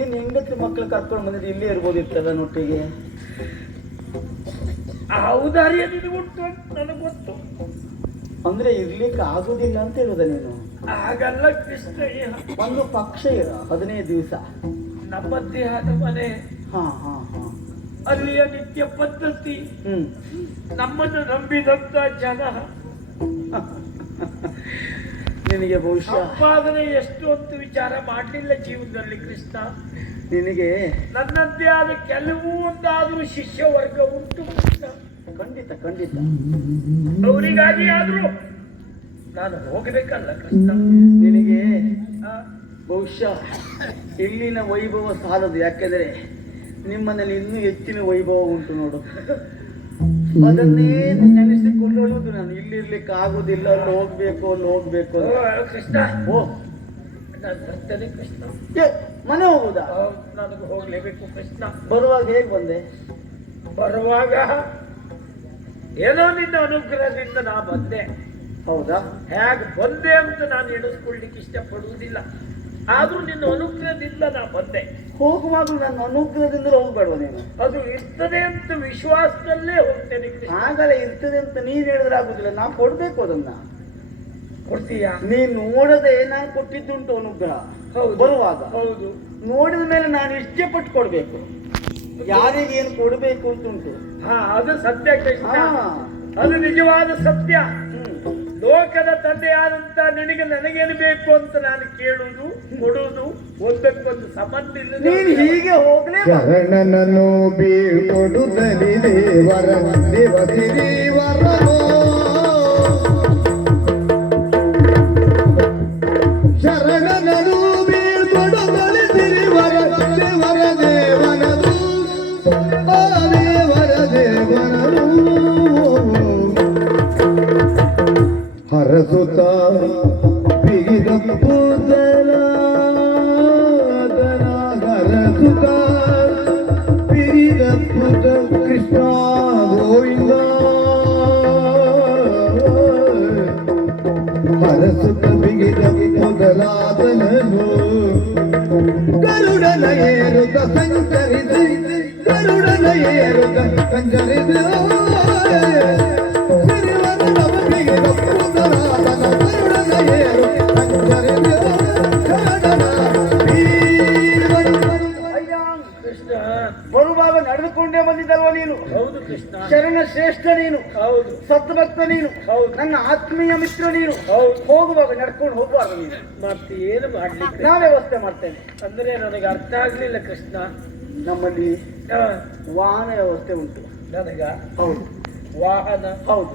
ನೀನ್ ಹೆಂಡತಿ ಮಕ್ಳು ಕರ್ಕೊಂಡು ಬಂದಿದ್ದು ಇಲ್ಲೇ ಇರ್ಬೋದಿತ್ತಲ್ಲ ನೊಟ್ಟಿಗೆ. ಔದಾರ್ಯ ನಿನಗುಂಟು ಅಂತ ನನಗೆ ಗೊತ್ತು. ಅಂದ್ರೆ ಇರ್ಲಿಕ್ಕೆ ಆಗುದಿಲ್ಲ ಅಂತ ಹೇಳುದ ನೀನು? ಹಾಗಲ್ಲ ಕೃಷ್ಣಯ್ಯ, ಒಂದು ಪಕ್ಷ ಇರ 15 ದಿವಸ ನಮ್ಮದೇ ಆದ ಮನೆ, ಹಾ ಹಾ ಹಾ, ಅಲ್ಲಿಯ ನಿತ್ಯ ಪದ್ಧತಿ, ನಮ್ಮನ್ನು ನಂಬಿದಂತ ಜನ, ನಿನಗೆ ಬಹುಶಃ ಸಂಪಾದನೆ ಎಷ್ಟು ಅಂತ ವಿಚಾರ ಮಾಡಲಿಲ್ಲ ಜೀವನದಲ್ಲಿ ಕೃಷ್ಣ. ನಿನಗೆ ನನ್ನದೇ ಆದ ಕೆಲವು ಒಂದಾದ್ರೂ ಶಿಷ್ಯ ವರ್ಗ ಉಂಟು ಕೃಷ್ಣ. ಖಂಡಿತ ಖಂಡಿತ. ಅವರಿಗಾಗಿ ಆದ್ರೂ ನಾನು ಹೋಗಬೇಕಲ್ಲ ಕೃಷ್ಣ. ನಿನಗೆ ಬಹುಶಃ ಇಲ್ಲಿನ ವೈಭವ ಸಾಲದು. ಯಾಕೆಂದ್ರೆ ನಿಮ್ಮನೇಲಿ ಇನ್ನೂ ಹೆಚ್ಚಿನ ವೈಭವ ಉಂಟು ನೋಡು. ಅದನ್ನೇ ನೆನೆಸಿಕೊಳ್ಳುವುದು ನಾನು. ಇಲ್ಲಿರ್ಲಿಕ್ಕೆ ಆಗುದಿಲ್ಲ, ಅಲ್ಲಿ ಹೋಗ್ಬೇಕು ಅಲ್ಲಿ ಹೋಗ್ಬೇಕು ಕೃಷ್ಣ. ಓ ನಾನು ಬರ್ತೇನೆ ಕೃಷ್ಣ. ಮನೆ ಹೋಗುದಾ? ನನಗೆ ಹೋಗ್ಲೇಬೇಕು ಕೃಷ್ಣ. ಬರುವಾಗ ಹೇಗೆ ಬಂದೆ? ಬರುವಾಗ ಏನೋ ನಿನ್ನ ಅನುಗ್ರಹದಿಂದ ನಾ ಬಂದೆ. ಹೌದಾ? ಹೇಗೆ ಬಂದೆ ಅಂತ ನಾನು ಎಣಿಸ್ಕೊಳ್ಲಿಕ್ಕೆ ಇಷ್ಟಪಡುವುದಿಲ್ಲ. ಆದ್ರೂ ನಿನ್ನ ಅನುಗ್ರಹದಿಂದ ನಾ ಬಂದೆ. ಹೋಗುವಾಗ ನನ್ನ ಅನುಗ್ರಹದಿಂದ ಹೋಗ್ಬೇಡುವ ನೀನು. ಅದು ಇರ್ತದೆ ಅಂತ ವಿಶ್ವಾಸದಲ್ಲೇ ಹೋಗ್ತೇನೆ ಕೃಷ್ಣ. ಆಗಲೇ ಇರ್ತದೆ ಅಂತ ನೀನ್ ಹೇಳಿದ್ರೆ ಆಗುದಿಲ್ಲ, ನಾ ಕೊಡ್ಬೇಕು ಅದನ್ನ. ಕೊಡ್ತೀಯಾ? ನೀನ್ ನೋಡದೆ ನಾನು ಕೊಟ್ಟಿದ್ದುಂಟು ಅನುಗ್ರಹ. ಬರುವಾಗ ಹೌದು, ನೋಡಿದ ಮೇಲೆ ನಾನು ಇಷ್ಟಪಟ್ಟು ಕೊಡ್ಬೇಕು. ಯಾರಿಗೆ ಏನು ಕೊಡ್ಬೇಕು ಅಂತುಂಟು. ಹಾ, ಅದು ಸತ್ಯ ಕೃಷ್ಣ. ಹಾ. ಅದು ನಿಜವಾದ ಸತ್ಯ. ಲೋಕದ ತಂದೆಯಾದಂತ ನಿನಗೆ ನನಗೇನು ಬೇಕು ಅಂತ ನಾನು ಕೇಳುವುದು, ಕೊಡುವುದು ಒಂದಕ್ಕೊಂದು ಸಂಬಂಧ ಇಲ್ಲ. ನೀನು ಹೀಗೆ ಹೋಗ್ಲೇ ಶರಣನನ್ನು ಬೀಳ್ಕೊಡುತ್ತಲಿ ದೇವರ ದೇವಸಿರಿ ವರವೋ. ಶರಣನನ್ನು ಬೀಳ್ಕೊಡುತ್ತಲಿ ಸಿರಿವರ ದೇವರ ದೇವನದು, ಆ ದೇವರ ದೇವನದು. ಹರಸುತ್ತ ಬಿಗಿದ ಕೂದಲ ಹರಸುತ್ತ ಬಿಗಿದ ಪುಟ ಕೃಷ್ಣ ಗೋವಿಂದ. ಹರಸುತ್ತ ಬಿಗಿದ ಮೊದಲಾದನನು ಗರುಡನ ಏರುತ್ತ ಸಂಚರಿದ, ಗರುಡನ ಏರುತ್ತ ಸಂಚರಿದ. ಬರುವಾಗ ನಡೆದುಕೊಂಡೇ ಬಂದಿದ್ದಲ್ವ ನೀನು? ಹೌದು ಕೃಷ್ಣ. ಶರಣ ಶ್ರೇಷ್ಠ ನೀನು. ಹೌದು. ಸದ್ಭಕ್ತ ನೀನು. ಹೌದು. ನನ್ನ ಆತ್ಮೀಯ ಮಿತ್ರ ನೀನು. ಹೌದು. ಹೋಗುವಾಗ ನಡ್ಕೊಂಡು ಹೋಗುವಾಗ ನೀನು. ಮತ್ತೆ ಏನು ಮಾಡ್ಲಿಕ್ಕೆ? ನಾ ವ್ಯವಸ್ಥೆ ಮಾಡ್ತೇನೆ. ಅಂದ್ರೆ ನನಗೆ ಅರ್ಥ ಆಗ್ಲಿಲ್ಲ ಕೃಷ್ಣ. ನಮ್ಮಲ್ಲಿ ಆ, ವಾಹನ ವ್ಯವಸ್ಥೆ ಉಂಟು. ನನಗ ಹೌದು. ವಾಹನ? ಹೌದು.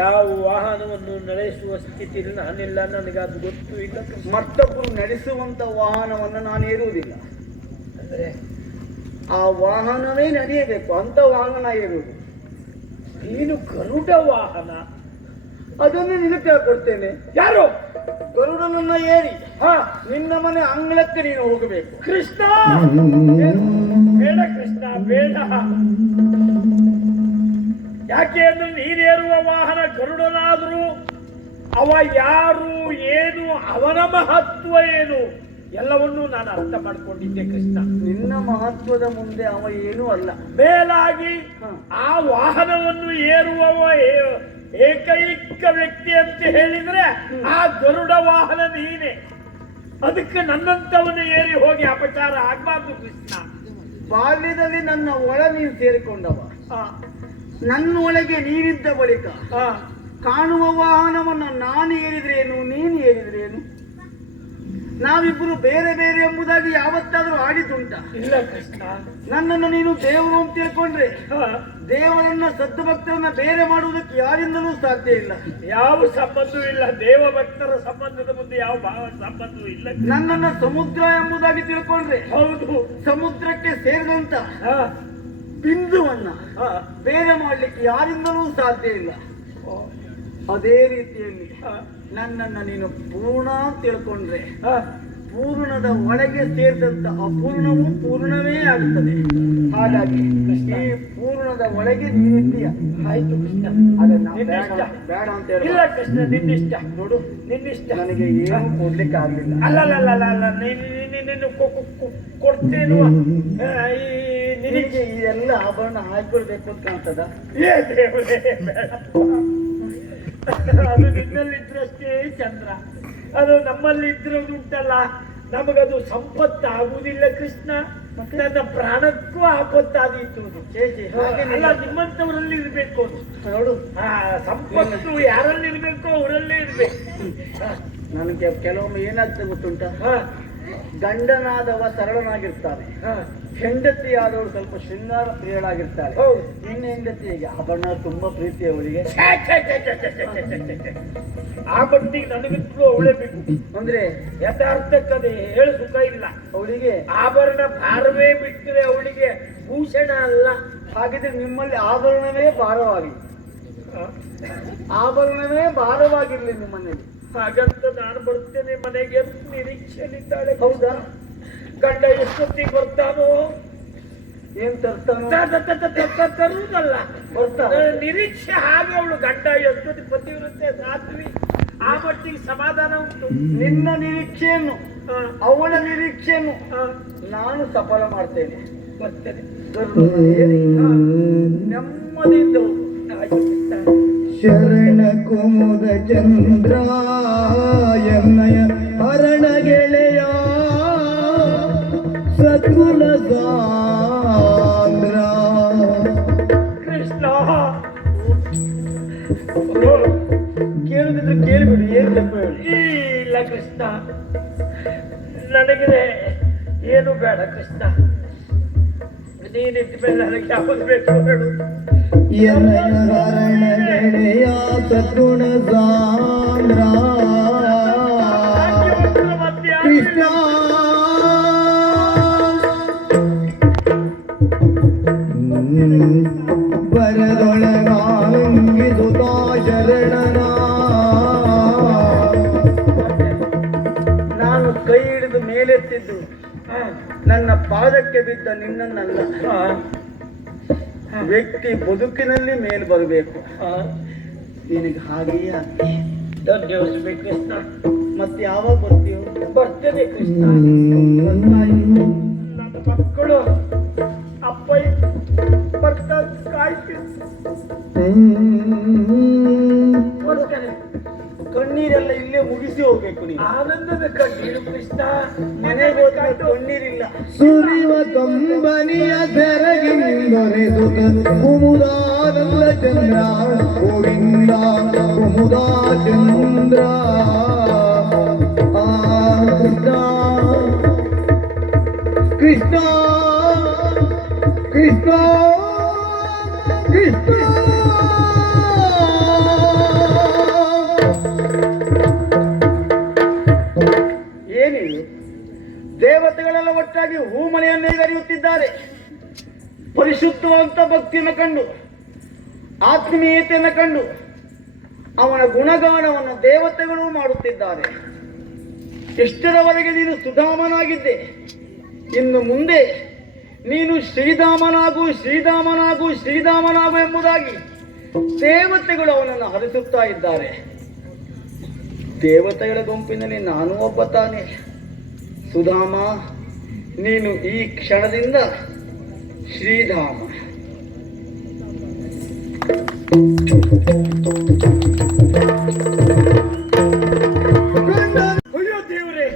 ಯಾವ ವಾಹನವನ್ನು ನಡೆಸುವ ಸ್ಥಿತಿಯಲ್ಲಿ ನಾನಿಲ್ಲ. ನನಗೆ ಅದು ಗೊತ್ತೂ ಇಲ್ಲ ಕೃಷ್ಣ. ಮತ್ತೊಬ್ಬರು ನಡೆಸುವಂತ ವಾಹನವನ್ನು ನಾನು ಏರುವುದಿಲ್ಲ. ಅಂದ್ರೆ ಆ ವಾಹನವೇ ನಡೆಯಬೇಕು ಅಂತ ವಾಹನ ಏರುವುದು. ನೀನು ಗರುಡ ವಾಹನ? ಅದನ್ನು ನಿನಗೆ ಕೊಡ್ತೇನೆ. ಯಾರು? ಗರುಡನನ್ನ ಏರಿ ಹಾ, ನಿನ್ನ ಮನೆ ಅಂಗಳಕ್ಕೆ ನೀನು ಹೋಗಬೇಕು. ಕೃಷ್ಣ ಬೇಡ ಕೃಷ್ಣ, ಬೇಡ. ಯಾಕೆ ಅಂದ್ರೆ ನೀನೇರುವ ವಾಹನ ಗರುಡನಾದ್ರೂ ಅವ ಯಾರು, ಏನು, ಅವನ ಮಹತ್ವ ಏನು ಎಲ್ಲವನ್ನೂ ನಾನು ಅರ್ಥ ಮಾಡ್ಕೊಂಡಿದ್ದೆ ಕೃಷ್ಣ. ನಿನ್ನ ಮಹತ್ವದ ಮುಂದೆ ಅವ ಏನೂ ಅಲ್ಲ. ಮೇಲಾಗಿ ಆ ವಾಹನವನ್ನು ಏರುವವ ಏಕೈಕ ವ್ಯಕ್ತಿ ಅಂತ ಹೇಳಿದ್ರೆ ಆ ಗರುಡ ವಾಹನ ನೀನೆ. ಅದಕ್ಕೆ ನನ್ನಂತವನು ಏರಿ ಹೋಗಿ ಅಪಚಾರ ಆಗ್ಬಾರ್ದು ಕೃಷ್ಣ. ಬಾಲ್ಯದಲ್ಲಿ ನನ್ನ ಒಳ ನೀನು ಸೇರಿಕೊಂಡವ. ನನ್ನ ಒಳಗೆ ನೀರಿದ್ದ ಬಳಿಕ ಕಾಣುವ ವಾಹನವನ್ನು ನಾನು ಏರಿದ್ರೇನು, ನೀನು ಏರಿದ್ರೇನು? ನಾವಿಬ್ಬರು ಬೇರೆ ಬೇರೆ ಎಂಬುದಾಗಿ ಯಾವತ್ತಾದ್ರೂ ಆಡಿದ್ದುಂಟ? ಇಲ್ಲ ಕೃಷ್ಣ. ನನ್ನನ್ನು ನೀನು ದೇವರು ಅಂತ ತಿಳ್ಕೊಂಡ್ರೆ ದೇವರನ್ನ ಸದ್ಭಕ್ತರನ್ನ ಬೇರೆ ಮಾಡುವುದಕ್ಕೆ ಯಾರಿಂದಲೂ ಸಾಧ್ಯ ಇಲ್ಲ. ಯಾವ ಸಂಬಂಧವೂ ಇಲ್ಲ. ದೇವ ಭಕ್ತರ ಸಂಬಂಧದ ಮುಂದೆ ಯಾವ ಭಾವ ಸಂಬಂಧವೂ ಇಲ್ಲ. ನನ್ನನ್ನ ಸಮುದ್ರ ಎಂಬುದಾಗಿ ತಿಳ್ಕೊಂಡ್ರೆ ಹೌದು, ಸಮುದ್ರಕ್ಕೆ ಸೇರಿದಂತ ಬಿಂದುವನ್ನ ಬೇರೆ ಮಾಡ್ಲಿಕ್ಕೆ ಯಾರಿಂದಲೂ ಸಾಧ್ಯ ಇಲ್ಲ. ಅದೇ ರೀತಿಯಲ್ಲಿ ನನ್ನನ್ನ ನೀನು ಪೂರ್ಣ ಅಂತ ತಿಳ್ಕೊಂಡ್ರೆ ಪೂರ್ಣದ ಒಳಗೆ ಸೇರಿದಂತ ಅಪೂರ್ಣವು ಪೂರ್ಣವೇ ಆಗುತ್ತದೆ. ಹಾಗಾಗಿ ಈ ಪೂರ್ಣದ ಒಳಗೆ ನೀನಿದ್ದೀಯ. ಆಯ್ತು ಕೃಷ್ಣ, ಅದನ್ನ ನಿನ್ನಿಷ್ಟ. ಬೇಡ ಅಂತ ಹೇಳಿ ಇಲ್ಲ ಕೃಷ್ಣ, ನಿನ್ನಿಷ್ಟ. ನೋಡು, ನಿನ್ನಿಷ್ಟ. ನನಗೆ ಏನು ಕೊಡ್ಲಿಕ್ಕೆ ಆಗ್ಲಿಲ್ಲ. ಅಲ್ಲ ನೀನು ಕೊಡ್ತೇನು ಈ ನಿನಗೆ ಈ ಎಲ್ಲ ಆಭರಣ ಹಾಕೊಳ್ಬೇಕು ಅಂತ ಕಾಣ್ತದ? ಏ ದೇವರೇ, ಅದು ನಿನ್ನಲ್ಲಿದ್ರಷ್ಟೇ ಚಂದ್ರ, ಅದು ನಮ್ಮಲ್ಲಿ ಇದ್ರದ್ದು ಉಂಟಲ್ಲ, ನಮಗದು ಸಂಪತ್ತು ಆಗುವುದಿಲ್ಲ ಕೃಷ್ಣ. ನನ್ನ ಪ್ರಾಣಕ್ಕೂ ಆಪತ್ತಾದೀತು. ಅಲ್ಲ, ನಿಮ್ಮಂತವರಲ್ಲಿ ಇರ್ಬೇಕು ಅದು. ನೋಡು, ಸಂಪತ್ತು ಯಾರಲ್ಲಿ ಇರ್ಬೇಕೋ ಅವರಲ್ಲೇ ಇರ್ಬೇಕು. ನನಗೆ ಕೆಲವೊಮ್ಮೆ ಏನಾಗ್ತದೆ ಗೊತ್ತುಂಟ, ಗಂಡನಾದವ ಸರಳನಾಗಿರ್ತಾನೆ, ಹೆಂಡತಿಯಾದವಳು ಸ್ವಲ್ಪ ಶೃಂಗಾರ ಪ್ರಿಯಳಾಗಿರ್ತಾಳೆ. ನಿನ್ನ ಹೆಂಡತಿಗೆ ಆಭರಣ ತುಂಬಾ ಪ್ರೀತಿ ಅವಳಿಗೆ. ಆ ಮಟ್ಟಿಗೆ ನನಗಿದ್ರು ಅವಳೇ ಬೇಕು ಅಂದ್ರೆ ಯಥಾರ್ಥಕ್ಕದೆ ಹೇಳು ಸುಖ ಇಲ್ಲ ಅವಳಿಗೆ. ಆಭರಣ ಭಾರವೇ ಬಿಟ್ಟರೆ ಅವಳಿಗೆ ಭೂಷಣ ಅಲ್ಲ. ಹಾಗಿದ್ರೆ ನಿಮ್ಮಲ್ಲಿ ಆಭರಣವೇ ಭಾರವಾಗಿ, ಆಭರಣವೇ ಭಾರವಾಗಿರ್ಲಿ ನಿಮ್ಮನೇಲಿ. ಹಾಗಂತ ನಾನು ಬರ್ತೇನೆ ಮನೆಗೆ ನಿರೀಕ್ಷೆಯಲ್ಲಿದ್ದಾಳೆ. ಹೌದಾ? ಗಂಡ ಎಷ್ಟೊತ್ತಿಗೆ ಬರ್ತಾನೋ, ಏನ್ ತರ್ತಾನೋ ತರುವುದಲ್ಲ, ಬರ್ತಾನೆ. ನಿರೀಕ್ಷೆ ಹಾಗೆ ಅವಳು ಗಂಡ ಎಷ್ಟೊತ್ತಿಗೆ ಪತಿವಿರುತ್ತೆ ಸಾತ್ವಿ, ಆ ಮಟ್ಟಿಗೆ ಸಮಾಧಾನ ಉಂಟು. ನಿನ್ನ ನಿರೀಕ್ಷೆಯನ್ನು, ಅವಳ ನಿರೀಕ್ಷೆಯನ್ನು ನಾನು ಸಫಲ ಮಾಡ್ತೇನೆ. ಬರ್ತೇನೆ, ನೆಮ್ಮದಿಯಿಂದ ಹೋಗು. ಶರಣ ಕುಮುದ ಚಂದ್ರ ಎನ್ನಯ ಹರಣ ಗೆಳೆಯ ಸಕುಲ ಸಾಂದ್ರ. ಕೃಷ್ಣ, ಕೇಳುದಿದ್ರೆ ಕೇಳಿಬಿಡು, ಏನು ತಪ್ಪು ಹೇಳಿ. ಇಲ್ಲ ಕೃಷ್ಣ, ನನಗೆ ಏನು ಬೇಡ ಕೃಷ್ಣ. ನೀನಿದ್ದ ಮೇಲೆ ನನಗೆ ಯಾವುದು ಬೇಕು ಹೇಳು. ಎನ್ನಯ ಹರಣ ಗೆಳೆಯ ಸಕುಣ ಸಾಂದ್ರ. ಕೃಷ್ಣ ಬರದೊಳಗಾಲಂಗಿಸುತ್ತ ಶರಣನ. ನಾನು ಕೈ ಹಿಡಿದು ಮೇಲೆತ್ತಿದ್ದು ನನ್ನ ಪಾದಕ್ಕೆ ಬಿದ್ದ ನಿನ್ನನ್ನಲ್ಲ, ವ್ಯಕ್ತಿ ಬದುಕಿನಲ್ಲಿ ಮೇಲೆ ಬರಬೇಕು. ನಿನಗೆ ಹಾಗೆಯೇ ಆಗ್ತಿ. ಧನ್ಯವಾದ ಕೃಷ್ಣ. ಮತ್ತೆ ಯಾವಾಗ ಬರ್ತೀಯೋ? ಬರ್ತೇನೆ ಕೃಷ್ಣ. ನನ್ನ ಮಕ್ಕಳು ಅಪ್ಪ ಬರ್ತಾ ಕಾಯ್ತೀನಿ. ಬರ್ತೇನೆ. ಕಣ್ಣೀರೆಲ್ಲ ಇಲ್ಲೇ ಮುಗಿಸಿ ಹೋಗ್ಬೇಕು ನೀನು. ಆನಂದದ ಕಣ್ಣೀರು ಕೃಷ್ಣ. ಮನೆಗೆ ಹೋದ್ಮೇಲೆ ಕಣ್ಣೀರಿಲ್ಲ. ಸುರಿವ ಕಂಬನಿಯ ಬೆರಗಿಂದೊರೆಸುತ್ತ ಕುಮುದಾನಲ್ಲ ಚಂದ್ರ ಗೋವಿಂದ ಕುಮುದಾ ಚಂದ್ರ. ಆ ಕೃಷ್ಣ ಕೃಷ್ಣ ಕೃಷ್ಣ ಕೃಷ್ಣ. ಏನಿದು? ದೇವತೆಗಳೆಲ್ಲ ಒಟ್ಟಾಗಿ ಹೂಮಳೆಯನ್ನು ಎಗರಿಯುತ್ತಿದ್ದಾರೆ. ಪರಿಶುದ್ಧವಂತ ಭಕ್ತಿಯನ್ನು ಕಂಡು, ಆತ್ಮೀಯತೆಯನ್ನು ಕಂಡು ಅವನ ಗುಣಗಾನವನ್ನು ದೇವತೆಗಳು ಮಾಡುತ್ತಿದ್ದಾರೆ. ಇಷ್ಟರವರೆಗೆ ನೀನು ಸುಧಾಮನಾಗಿದ್ದೆ, ಇನ್ನು ಮುಂದೆ ನೀನು ಶ್ರೀಧಾಮನಾಗು ಶ್ರೀಧಾಮನಾಗು ಶ್ರೀಧಾಮನಾಗು ಎಂಬುದಾಗಿ ದೇವತೆಗಳು ಅವನನ್ನು ಹರಿಸುತ್ತಾ ಇದ್ದಾರೆ. ದೇವತೆಗಳ ಗುಂಪಿನಲ್ಲಿ ನಾನು ಒಬ್ಬ ತಾನೆ. ಸುಧಾಮ, ನೀನು ಈ ಕ್ಷಣದಿಂದ ಶ್ರೀಧಾಮ. ಅಯ್ಯೋ ದೇವರೇ,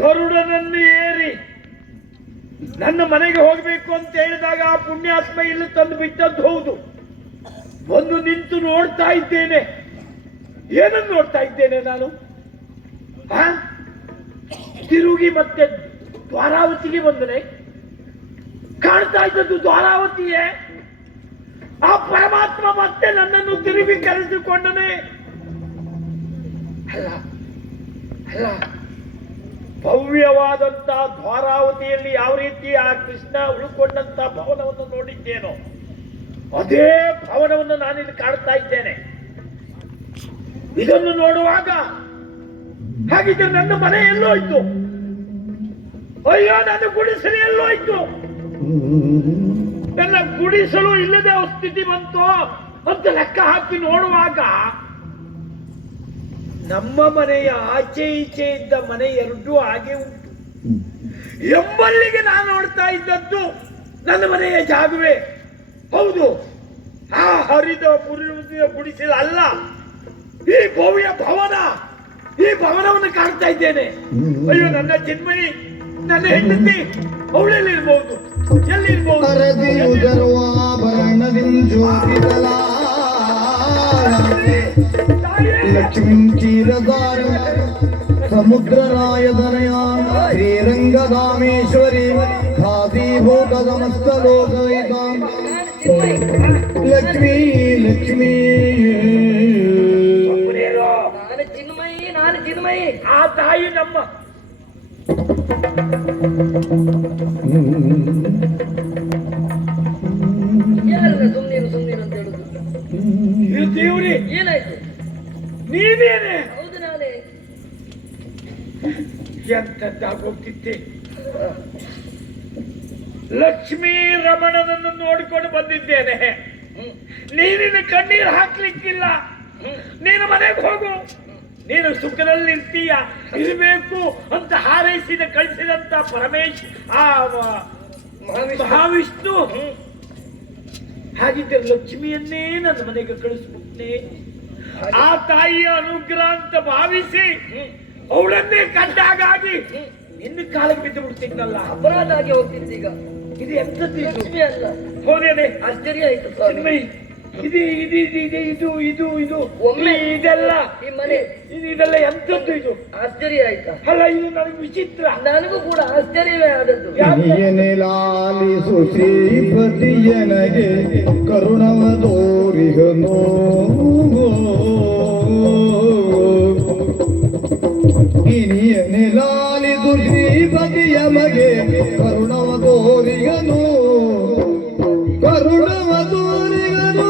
ಗರುಡನನ್ನು ಏರಿ ನನ್ನ ಮನೆಗೆ ಹೋಗಬೇಕು ಅಂತ ಹೇಳಿದಾಗ ಆ ಪುಣ್ಯಾತ್ಮ ಇಲ್ಲಿ ತಂದು ಬಿಟ್ಟದ್ದು ಹೌದು. ಒಂದು ನಿಂತು ನೋಡ್ತಾ ಇದ್ದೇನೆ. ಏನನ್ನು ನೋಡ್ತಾ ಇದ್ದೇನೆ ನಾನು? ತಿರುಗಿ ಮತ್ತೆ ದ್ವಾರಾವತಿಗೆ ಬಂದರೆ ಕಾಣ್ತಾ ಇದ್ದದ್ದು ದ್ವಾರಾವತಿಯೇ. ಆ ಪರಮಾತ್ಮ ಮತ್ತೆ ನನ್ನನ್ನು ತಿರುಗಿ ಕರೆಸಿಕೊಂಡನೆ. ಅಲ್ಲ ಅಲ್ಲ, ಭವ್ಯವಾದಂತ ದ್ವಾರಾವತಿಯಲ್ಲಿ ಯಾವ ರೀತಿ ಆ ಕೃಷ್ಣ ಉಳ್ಕೊಂಡಂತ ಭವನವನ್ನು ನೋಡಿದ್ದೇನೋ ಅದೇ ಭವನವನ್ನು ನಾನಿಲ್ಲಿ ಕಾಣ್ತಾ ಇದ್ದೇನೆ. ಇದನ್ನು ನೋಡುವಾಗ ಹಾಗಿದ್ರೆ ನನ್ನ ಮನೆ ಎಲ್ಲೋಯ್ತು? ಅಯ್ಯೋ, ನನ್ನ ಗುಡಿಸಲು ಎಲ್ಲೋಯ್ತು? ನನ್ನ ಗುಡಿಸಲು ಇಲ್ಲದೆ ಸ್ಥಿತಿ ಬಂತು ಅಂತ ಲೆಕ್ಕ ಹಾಕಿ ನೋಡುವಾಗ ನಮ್ಮ ಮನೆಯ ಆಚೆ ಈಚೆ ಇದ್ದ ಮನೆ ಎರಡೂ ಹಾಗೆ ಉಂಟು. ಎಂಬಲ್ಲಿಗೆ ನಾನು ನೋಡ್ತಾ ಇದ್ದದ್ದು ನನ್ನ ಮನೆಯ ಜಾಗವೇ ಹೌದು. ಆ ಹರಿದ ಗುಡಿಸಲು ಅಲ್ಲ, ಈ ಭವ್ಯ ಭವನ, ಈ ಭವನವನ್ನು ಕಾಣ್ತಾ ಇದ್ದೇನೆ. ಅಯ್ಯೋ, ನನ್ನ ಚಿನ್ಮಯಿ, ನನ್ನ ಹೆಂಡತಿ ಅವಳೆಲ್ಲಿರ್ಬಹುದು? ಎಲ್ಲಿರ್ಬಹುದು? ಲಕ್ಷ್ಮೀ ಕ್ಷೀರದಾರ ಸಮುದ್ರ ರಾಯದನಯ ಶ್ರೀರಂಗಧಾಮೇಶ್ವರಿ ಖಾದೀಭೂತ ಸಮಸ್ತ ಲೋಕಯಿತ ಲಕ್ಷ್ಮೀ ಲಕ್ಷ್ಮೀ. ನಾನು ಚಿನ್ಮಯಿ, ನಾನು ಚಿನ್ಮಯಿ. ಆ ತಾಯಿ ನಮ್ಮ ಯಾರನ್ನ ಸುಮ್ನೀರು ಸುಮ್ನೀರು ಅಂತ ಹೇಳುದು? ದೇವ್ರಿ, ಏನಾಯ್ತು? ನೀನೇನೆ? ಹೌದು, ನಾನೇ. ಎಂತದ್ದಾಗೋಗ್ತಿದ್ದೆ. ಲಕ್ಷ್ಮೀ ರಮಣನನ್ನು ನೋಡಿಕೊಂಡು ಬಂದಿದ್ದೇನೆ. ನೀನಿನ ಕಣ್ಣೀರು ಹಾಕ್ಲಿಕ್ಕಿಲ್ಲ. ನೀನು ಮನೆಗೆ ಹೋಗು, ನೀನು ಸುಖದಲ್ಲಿ ಇರ್ತೀಯ, ಇರಬೇಕು ಅಂತ ಹಾರೈಸಿದ ಕಳಿಸಿದಂತ ಪರಮೇಶ್ ಆ ಮಹಾವಿಷ್ಣು. ಹಾಗಿದ್ದರೆ ಲಕ್ಷ್ಮಿಯನ್ನೇ ನನ್ನ ಮನೆಗೆ ಕಳಿಸ್ಬಿಟ್ನೆ. ಆ ತಾಯಿಯ ಅನುಗ್ರಹ ಅಂತ ಭಾವಿಸಿ ಅವಳನ್ನೇ ಕಂಡಾಗಾಗಿ ನಿನ್ನ ಕಾಲಿಗೆ ಬಿದ್ದು ಬಿಡ್ತಿದ್ದಲ್ಲ. ಅಪರಾಧ ಆಗಿ ಹೋಗ್ತಿತ್ತು ಈಗ. ಇದು ಎಂತದ್ದು? ಲಕ್ಷ್ಮಿ ಅಲ್ಲ. ಹೌದೇನೆ? ಆಶ್ಚರ್ಯ ಆಯ್ತು ಸ್ವಾಮಿ. ಚಿನ್ಮಯಿ, ಇದು ಇದು ಇದು ಇದು ಇದು ಇದು ಒಮ್ಮೆ ಇದೆಲ್ಲ ಈ ಮನೆ ಇದೆಲ್ಲ ಎಂತದ್ದು? ಇದು ಆಶ್ಚರ್ಯ ಆಯ್ತಾ? ಅಲ್ಲ, ಇದು ನನಗೆ ವಿಚಿತ್ರ. ನನಗೂ ಕೂಡ ಆಶ್ಚರ್ಯವೇ ಆದದ್ದು. ಹಿರಿಯನೆ ಲಾಲಿಸು ಶ್ರೀಪತಿಯನಗೆ ಕರುಣವ ತೋರಿಗನೋ. ಹಿರಿಯನೆ ಲಾಲಿಸು ಶ್ರೀಪತಿಯ ಮಗೆ ಕರುಣವ ತೋರಿಗನು, ಕರುಣವ ತೋರಿಗನು.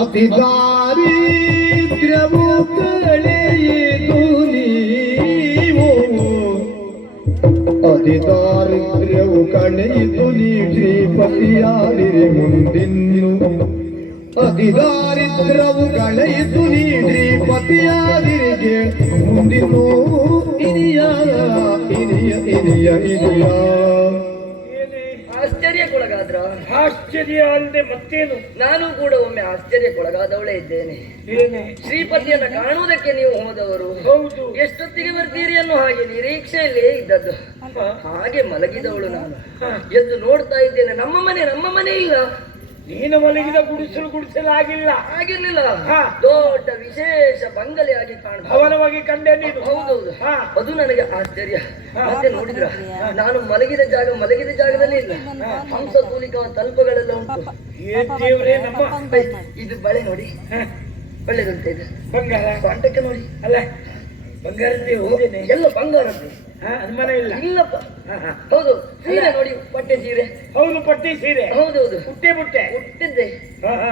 ಅತಿ ದಾರಿದ್ರ್ಯವು ಕಳೆಯಿತು ನೀವು, ಅತಿ ದಾರಿದ್ರ್ಯವು ಕಳೆಯಿತು ನೀ ಶ್ರೀಪತಿಯಾದಿರಿ ಮುಂದಿನ್ನು. ಅತಿ ದಾರಿದ್ರ್ಯವು ಕಳೆಯಿತು ನೀ ಶ್ರೀಪತಿಯಾದಿರಿಗೆ ಮುಂದಿನ್ನು. ಇನಿಯ ಇನಿಯ ಇನಿಯ ಇನಿಯ. ಆಶ್ಚರ್ಯಕ್ಕೊಳಗಾದ್ರ? ಆಶ್ಚರ್ಯ ಅಲ್ಲದೆ ಮತ್ತೇನು? ನಾನು ಕೂಡ ಒಮ್ಮೆ ಆಶ್ಚರ್ಯಕ್ಕೊಳಗಾದವಳೇ ಇದ್ದೇನೆ. ಏನೇ? ಶ್ರೀಪತಿಯನ್ನ ಕಾಣುವುದಕ್ಕೆ ನೀವು ಹೋದವರು. ಹೌದು. ಎಷ್ಟೊತ್ತಿಗೆ ಬರ್ತೀರಿ ಅನ್ನೋ ಹಾಗೆ ನಿರೀಕ್ಷೆಯಲ್ಲೇ ಇದ್ದದ್ದು. ಹಾಗೆ ಮಲಗಿದವಳು ನಾನು. ಎದ್ದು ನೋಡ್ತಾ ಇದ್ದೇನೆ, ನಮ್ಮ ಮನೆ ಇಲ್ಲ. ನೀನು ಮಲಗಿದ ಗುಡಿಸಲಾಗಿಲ್ಲ. ಆಗಿರ್ಲಿಲ್ಲ. ದೊಡ್ಡ ವಿಶೇಷ ಬಂಗಲೆಯಾಗಿ ಕಾಣ್ತಾ ಭವನವಾಗಿ ಕಂಡೆ ನೀನು. ಹೌದೌದು. ಅದು ನನಗೆ ಆಶ್ಚರ್ಯ. ಮತ್ತೆ ನೋಡಿದ್ರ, ನಾನು ಮಲಗಿದ ಜಾಗದಲ್ಲಿ ಇಲ್ಲ. ಹಂಸ ತೂಲಿಕ ತಲ್ಪಗಳೆಲ್ಲ ಉಂಟು. ದೇವ್ರೇ ನಮ್ಮ. ಇದು ಬಳೆ ನೋಡಿ, ಒಳ್ಳೆದುಂಟ. ಇದು ಬಂಗಾರ ಕಾಂಟಕ್ಕೆ ನೋಡಿ. ಅಲ್ಲ, ಬಂಗಾರದ್ದೇ ಹೋದೇನೆ. ಎಲ್ಲ ಬಂಗಾರದ್ದೇ. ಅನುಮಾನ ಇಲ್ಲ. ಇಲ್ಲಪ್ಪ. ಹೌದು, ಸೀರೆ ನೋಡಿ, ಪಟ್ಟೆ ಸೀರೆ. ಹೌದು, ಪಟ್ಟಿ ಸೀರೆ. ಹೌದೌದು, ಹುಟ್ಟೆ ಹುಟ್ಟಿದ್ದೆ.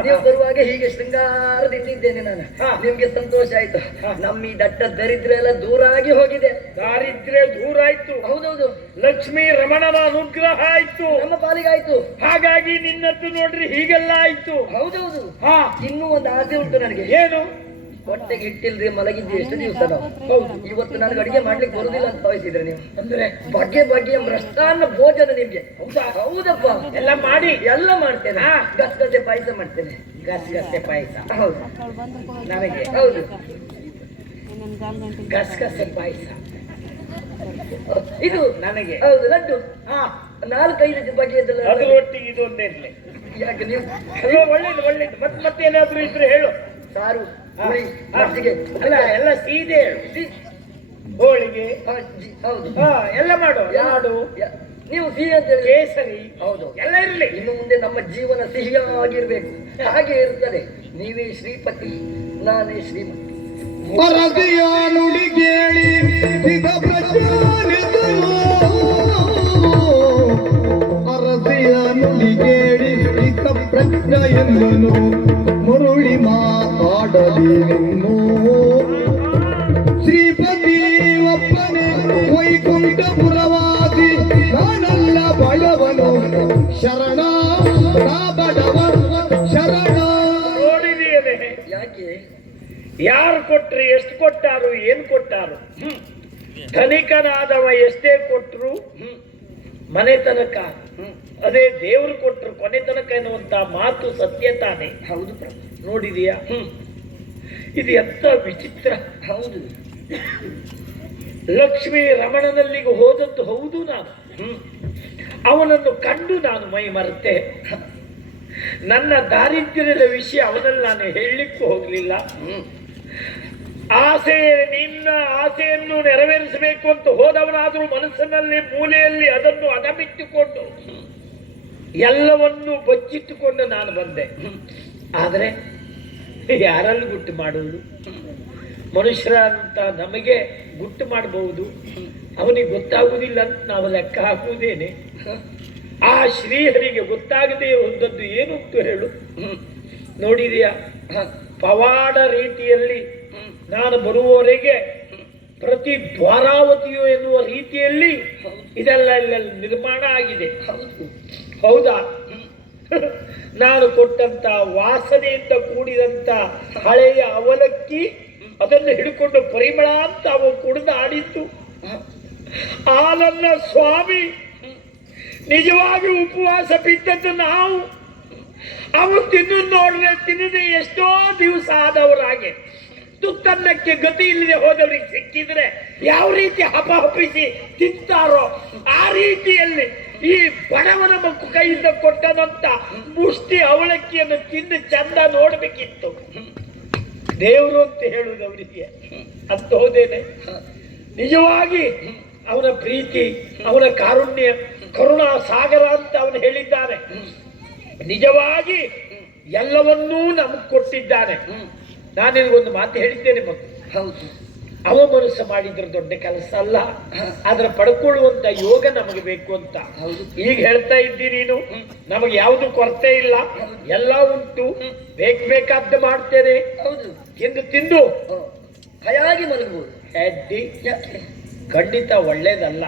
ನೀವು ಬರುವಾಗ ಹೀಗೆ ಶೃಂಗಾರದಿಂದಿದ್ದೇನೆ ನಾನು. ನಿಮ್ಗೆ ಸಂತೋಷ ಆಯ್ತು. ನಮ್ಮ ಈ ದಟ್ಟ ದರಿದ್ರ ಎಲ್ಲ ದೂರ ಆಗಿ ಹೋಗಿದೆ. ದಾರಿದ್ರ್ಯ ದೂರ ಆಯ್ತು. ಹೌದೌದು, ಲಕ್ಷ್ಮೀ ರಮಣನ ಅನುಗ್ರಹ ಆಯ್ತು. ನಮ್ಮ ಪಾಲಿಗಾಯ್ತು. ಹಾಗಾಗಿ ನಿನ್ನದ್ದು ನೋಡ್ರಿ ಹೀಗೆಲ್ಲ ಆಯ್ತು. ಹೌದೌದು. ಹಾ, ಇನ್ನೂ ಒಂದು ಆಸೆ ಉಂಟು ನನಗೆ. ಏನು? ಹೊಟ್ಟೆಗೆ ಇಟ್ಟಿಲ್ರಿ ಮಲಗಿದ್ವಿ ಎಷ್ಟು ದಿವಸ ನಾವು. ಇವತ್ತು ನನಗೆ ಅಡಿಗೆ ಮಾಡ್ಲಿಕ್ಕೆ ಬರುದಿಲ್ಲ ಅಂತ ಭಾವಿಸಿದ್ರೆ ನೀವು. ಅಂದ್ರೆ ಬಗೆ ಮೃಷ್ಟಾನ್ನ ಭೋಜನ ನಿಮ್ಗೆ. ಹೌದಾ? ಹೌದಪ್ಪ, ಎಲ್ಲ ಮಾಡಿ ಎಲ್ಲ ಮಾಡ್ತೇನೆ. ಗಸಗಸೆ ಪಾಯಸ ಮಾಡ್ತೇನೆ. ಗಸಗಸೆ ಪಾಯಸ. ಹೌದು, ನನಗೆ ಹೌದು. ಗಸಗಸೆ ಪಾಯಸ ಇದು ನನಗೆ. ಹೌದು, ಲಡ್ಡು. ಹಾ, 4-5 ಬಗೆಯದಲ್ಲ. ಅದ್ರ ಒಟ್ಟಿಗೆ ಇದೊಂದೇ ಇರ್ಲಿ. ಯಾಕೆ ನೀವು ಅಲ್ವಾ? ಒಳ್ಳೇದು. ಮತ್ತೇನಾದ್ರೂ ಇದ್ರೆ ಹೇಳು. ಸಾರು, ಹುಳಿ, ಮಜ್ಜಿಗೆ. ಅಲ್ಲ, ಎಲ್ಲ ಸೀದೆ ಹೇಳು. ಹೋಳಿಗೆ. ಹೌದು, ಎಲ್ಲ ಮಾಡು. ಲಾಡು, ನೀವು ಸಿಹಿ ಅಂತ ಹೇಳಿ. ಕೇಸರಿ. ಹೌದು, ಎಲ್ಲ ಇರ್ಲಿ. ಇನ್ನು ಮುಂದೆ ನಮ್ಮ ಜೀವನ ಸಿಹಿಯಾಗಿರ್ಬೇಕು. ಹಾಗೆ ಇರ್ತದೆ. ನೀವೇ ಶ್ರೀಪತಿ, ನಾನೇ ಶ್ರೀಮತಿ. ಅರದಿಯ ನುಡಿ ಕೇಳಿ ಇದ ಪ್ರಜ್ಞಾನಿತನು, ಅರದಿಯ ನುಡಿ ಕೇಳಿ ಇದ ಪ್ರಜ್ಞ ಎಂದನು. ಮುರುಳಿ ಮಾತಾಡ ಮಾಡಲಿನ್ನು ಶ್ರೀಪತಿ ಒಪ್ಪನೆ ವೈಕುಂಠಪುರವಾದಿ ನಾನಲ್ಲ ಬಡವನು ಶರಣ ನಾ ಬಡವ ಶರಣ. ನೋಡಿದೀಯನೆ ಯಾಕೆ? ಯಾರು ಕೊಟ್ರು, ಎಷ್ಟು ಕೊಟ್ಟಾರು, ಏನ್ ಕೊಟ್ಟಾರು? ಧನಿಕನಾದವ ಎಷ್ಟೇ ಕೊಟ್ರು ಮನೆ ತನಕ, ಅದೇ ದೇವರು ಕೊಟ್ರು ಕೊನೆ ತನಕ ಎನ್ನುವಂತ ಮಾತು ಸತ್ಯ ತಾನೆ. ಹೌದು. ನೋಡಿದೀಯಾ? ಇದು ಎಂತ ವಿಚಿತ್ರ. ಹೌದು. ಲಕ್ಷ್ಮೀ ರಮಣನಲ್ಲಿಗೆ ಹೋದದ್ದು ಹೌದು ನಾನು. ಅವನನ್ನು ಕಂಡು ನಾನು ಮೈ ಮರೆತೆ. ನನ್ನ ದಾರಿದ್ರ್ಯದ ವಿಷಯ ಅವನಲ್ಲಿ ನಾನು ಹೇಳಲಿಕ್ಕೂ ಹೋಗ್ಲಿಲ್ಲ. ಆಸೆ, ನಿನ್ನ ಆಸೆಯನ್ನು ನೆರವೇರಿಸಬೇಕು ಅಂತ ಹೋದವನಾದರೂ ಮನಸ್ಸಿನಲ್ಲಿ ಮೂಲೆಯಲ್ಲಿ ಅದನ್ನು ಅಡಮಿಟ್ಟುಕೊಂಡು ಎಲ್ಲವನ್ನೂ ಬಚ್ಚಿಟ್ಟುಕೊಂಡು ನಾನು ಬಂದೆ. ಆದರೆ ಯಾರಲ್ಲಿ ಗುಟ್ಟು ಮಾಡುವುದು? ಮನುಷ್ಯರ ಅಂತ ನಮಗೆ ಗುಟ್ಟು ಮಾಡಬಹುದು, ಅವನಿಗೆ ಗೊತ್ತಾಗುವುದಿಲ್ಲ ಅಂತ ನಾವು ಲೆಕ್ಕ ಹಾಕುವುದೇನೆ. ಆ ಶ್ರೀಹರಿಗೆ ಗೊತ್ತಾಗದೆ ಹೋದದ್ದು ಏನುಂಟು ಹೇಳು? ನೋಡಿದೆಯಾ? ಪವಾಡ ರೀತಿಯಲ್ಲಿ ನಾನು ಬರುವವರೆಗೆ ಪ್ರತಿ ದ್ವಾರಾವತಿಯು ಎನ್ನುವ ರೀತಿಯಲ್ಲಿ ಇದೆಲ್ಲ ಇಲ್ಲೆಲ್ಲ ನಿರ್ಮಾಣ ಆಗಿದೆ. ಹೌದಾ? ನಾನು ಕೊಟ್ಟಂತ ವಾಸನೆಯಿಂದ ಕೂಡಿದಂತ ಹಳೆಯ ಅವಲಕ್ಕಿ ಅದನ್ನು ಹಿಡ್ಕೊಂಡು ಪರಿಮಳ ಅಂತ ಅವ ಕುಡಿದು ಆಡಿತ್ತು. ಆ ನನ್ನ ಸ್ವಾಮಿ ನಿಜವಾಗಿ ಉಪವಾಸ ಬಿದ್ದದ್ದು ನಾವು ಅವು ತಿನ್ನು ನೋಡ್ರೆ ತಿನ್ನದೆ ಎಷ್ಟೋ ದಿವಸ ಆದವರಾಗೆ ತುತ್ತನ್ನಕ್ಕೆ ಗತಿ ಇಲ್ಲದೆ ಹೋದವರಿಗೆ ಸಿಕ್ಕಿದ್ರೆ ಯಾವ ರೀತಿ ಹಪಹಪಿಸಿ ತಿಂತಾರೋ ಆ ರೀತಿಯಲ್ಲಿ ಈ ಬಡವನ ಮಕ್ಕಳು ಕೈಯಿಂದ ಕೊಟ್ಟದಂತ ಮುಷ್ಟಿ ಅವಲಕ್ಕಿಯನ್ನು ತಿಂದು ಚಂದ ನೋಡ್ಬೇಕಿತ್ತು. ದೇವರು ಅಂತ ಹೇಳುವುದು ಅವರಿಗೆ ಅಂತ ಹೋದೇನೆ. ನಿಜವಾಗಿ ಅವನ ಪ್ರೀತಿ, ಅವನ ಕಾರುಣ್ಯ, ಕರುಣಾ ಸಾಗರ ಅಂತ ಅವನು ಹೇಳಿದ್ದಾನೆ. ನಿಜವಾಗಿ ಎಲ್ಲವನ್ನೂ ನಮಗೆ ಕೊಟ್ಟಿದ್ದಾನೆ. ನಾನಿಗೊಂದು ಮಾತು ಹೇಳಿದ್ದೇನೆ ಮಕ್ಕಳು. ಹೌದು. ಅವ ಮನಸ್ಸು ಮಾಡಿದ್ರೆ ದೊಡ್ಡ ಕೆಲಸ ಅಲ್ಲ, ಆದ್ರೆ ಪಡ್ಕೊಳ್ಳುವಂತ ಯೋಗ ನಮಗೆ ಬೇಕು ಅಂತ. ಈಗ ಹೇಳ್ತಾ ಇದ್ದೀನಿ ನೀನು, ನಮಗೆ ಯಾವುದು ಕೊರತೆ ಇಲ್ಲ, ಎಲ್ಲ ಉಂಟು, ಬೇಕಾದ್ದು ಮಾಡ್ತೇನೆ. ಹೌದು. ತಿಂದು ಹಯಾಗಿ ಮಲಗಬಹುದು. ಹೆಡ್ಡಿ ಖಂಡಿತ ಒಳ್ಳೇದಲ್ಲ.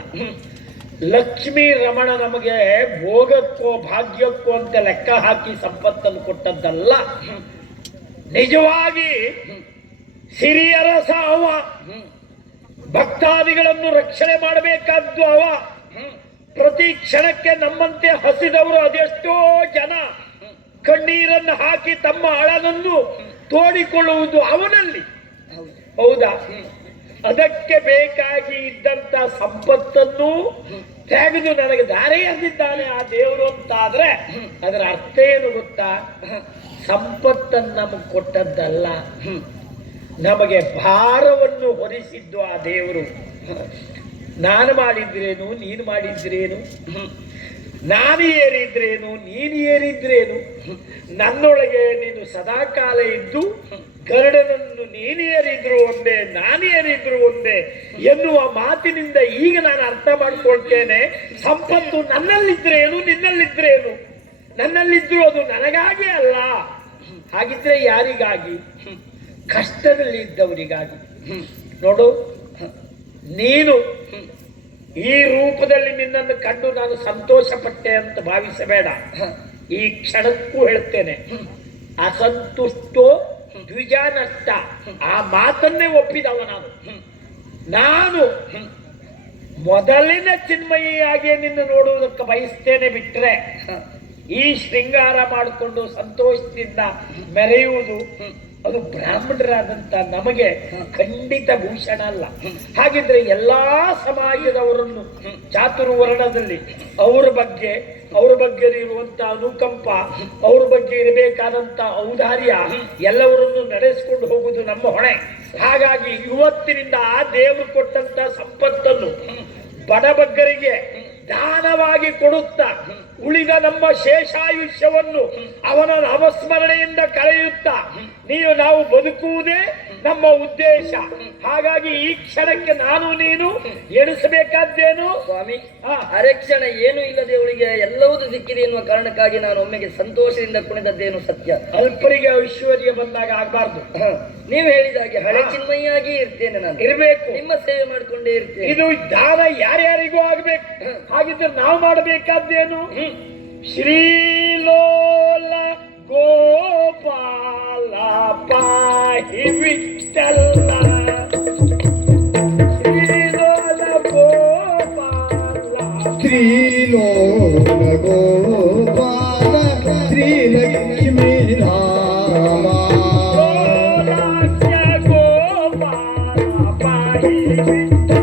ಲಕ್ಷ್ಮೀ ರಮಣ ನಮಗೆ ಭೋಗಕ್ಕೋ ಭಾಗ್ಯಕ್ಕೋ ಅಂತ ಲೆಕ್ಕ ಹಾಕಿ ಸಂಪತ್ತನ್ನು ಕೊಟ್ಟದ್ದಲ್ಲ. ನಿಜವಾಗಿ ಸಿರಿಯರಸ ಅವ, ಭಕ್ತಾದಿಗಳನ್ನು ರಕ್ಷಣೆ ಮಾಡಬೇಕಾದ್ದು ಅವ. ಪ್ರತಿ ಕ್ಷಣಕ್ಕೆ ನಮ್ಮಂತೆ ಹಸಿದವರು ಅದೆಷ್ಟೋ ಜನ ಕಣ್ಣೀರನ್ನು ಹಾಕಿ ತಮ್ಮ ಅಳನನ್ನು ತೋಡಿಕೊಳ್ಳುವುದು ಅವನಲ್ಲಿ. ಹೌದಾ? ಅದಕ್ಕೆ ಬೇಕಾಗಿ ಇದ್ದಂತ ಸಂಪತ್ತನ್ನು ತೆಗೆದು ನನಗೆ ದಾರಿ ಅಂದಿದ್ದಾನೆ ಆ ದೇವರು ಅಂತಾದ್ರೆ ಅದರ ಅರ್ಥ ಏನು ಗೊತ್ತಾ? ಸಂಪತ್ತನ್ನು ನಮಗೆ ಕೊಟ್ಟದ್ದಲ್ಲ, ನಮಗೆ ಭಾರವನ್ನು ಹೊರಿಸಿದ್ದು ಆ ದೇವರು. ನಾನು ಮಾಡಿದ್ರೇನು, ನೀನು ಮಾಡಿದ್ರೇನು, ನಾನು ಏರಿದ್ರೇನು, ನೀನು ಏರಿದ್ರೇನು, ನನ್ನೊಳಗೆ ನೀನು ಸದಾಕಾಲ ಇದ್ದು ಗರುಡನನ್ನು ನೀನು ಏರಿದ್ರು ಒಂದೇ, ನಾನು ಏರಿದ್ರು ಒಂದೇ ಎನ್ನುವ ಮಾತಿನಿಂದ ಈಗ ನಾನು ಅರ್ಥ ಮಾಡ್ಕೊಳ್ತೇನೆ. ಸಂಪತ್ತು ನನ್ನಲ್ಲಿದ್ರೇನು, ನಿನ್ನಲ್ಲಿದ್ರೇನು. ನನ್ನಲ್ಲಿದ್ರು ಅದು ನನಗಾಗಿ ಅಲ್ಲ. ಹಾಗಿದ್ರೆ ಯಾರಿಗಾಗಿ? ಕಷ್ಟದಲ್ಲಿ ಇದ್ದವರಿಗಾಗಿ. ನೋಡು, ನೀನು ಈ ರೂಪದಲ್ಲಿ ನಿನ್ನನ್ನು ಕಂಡು ನಾನು ಸಂತೋಷ ಪಟ್ಟೆ ಅಂತ ಭಾವಿಸಬೇಡ. ಈ ಕ್ಷಣಕ್ಕೂ ಹೇಳ್ತೇನೆ, ಅಸಂತುಷ್ಟೋ ದ್ವಿಜಾನಷ್ಟ. ಆ ಮಾತನ್ನೇ ಒಪ್ಪಿದವ ನಾನು ಮೊದಲಿನ ಚಿನ್ಮಯಿಯಾಗಿ ನಿನ್ನ ನೋಡುವುದಕ್ಕೆ ಬಯಸ್ತೇನೆ. ಬಿಟ್ರೆ ಈ ಶೃಂಗಾರ ಮಾಡಿಕೊಂಡು ಸಂತೋಷದಿಂದ ಮೆರೆಯುವುದು ಅದು ಬ್ರಾಹ್ಮಣರಾದಂತ ನಮಗೆ ಖಂಡಿತ ಭೂಷಣ ಅಲ್ಲ. ಹಾಗಿದ್ರೆ ಎಲ್ಲಾ ಸಮಾಜದವರನ್ನು ಚಾತುರ್ವರ್ಣದಲ್ಲಿ ಅವರ ಬಗ್ಗೆ ಇರುವಂತ ಅನುಕಂಪ, ಅವ್ರ ಬಗ್ಗೆ ಇರಬೇಕಾದಂತ ಔದಾರ್ಯ ಎಲ್ಲವರನ್ನು ನಡೆಸಿಕೊಂಡು ಹೋಗುವುದು ನಮ್ಮ ಹೊಣೆ. ಹಾಗಾಗಿ ಇವತ್ತಿನಿಂದ ಆ ದೇವರು ಕೊಟ್ಟಂತ ಸಂಪತ್ತನ್ನು ಬಡಬಗ್ಗರಿಗೆ ದಾನವಾಗಿ ಕೊಡುತ್ತಾ ಉಳಿದ ನಮ್ಮ ಶೇಷಾಯುಷ್ಯವನ್ನು ಅವನ ನಾಮಸ್ಮರಣೆಯಿಂದ ಕಳೆಯುತ್ತಾ ನಾವು ಬದುಕುವುದೇ ನಮ್ಮ ಉದ್ದೇಶ. ಹಾಗಾಗಿ ಈ ಕ್ಷಣಕ್ಕೆ ನಾನು ನೀನು ಎಣಿಸಬೇಕಾದ್ದೇನು ಸ್ವಾಮಿ, ಅರೆಕ್ಷಣ ಏನು ಇಲ್ಲದೆ ಅವಳಿಗೆ ಎಲ್ಲವೂ ಸಿಕ್ಕಿದೆ ಎನ್ನುವ ಕಾರಣಕ್ಕಾಗಿ ನಾನು ಒಮ್ಮೆಗೆ ಸಂತೋಷದಿಂದ ಕುಣಿದದ್ದೇನು ಸತ್ಯ. ಅಲ್ಪರಿಗೆ ಐಶ್ವರ್ಯ ಬಂದಾಗ ಆಗಬಾರ್ದು. ನೀವು ಹೇಳಿದ ಹಾಗೆ ಹಳೆ ಚಿನ್ಮಯ್ಯಾಗಿ ಇರ್ತೇನೆ, ನಾನು ಇರಬೇಕು. ನಿಮ್ಮ ಸೇವೆ ಮಾಡಿಕೊಂಡೇ ಇರ್ತೇನೆ. ಇದು ದಾನ ಯಾರ್ಯಾರಿಗೂ ಆಗ್ಬೇಕು. ಹಾಗಿದ್ರೆ ನಾವು ಮಾಡಬೇಕಾದ್ದೇನು? ಶ್ರೀಲೋಲ ಗೋಪಾಲ ಪಾಹಿ ವಿಠ್ಠಲ, ಶ್ರೀಲೋಲ ಗೋಪಾಲ, ಶ್ರೀಲೋಲ ಗೋಪಾಲ ಶ್ರೀಲಕ್ಷ್ಮೀ ರಾಮ, ಗೋಪಾಲ ಪಾಹಿ ವಿಠ್ಠಲ.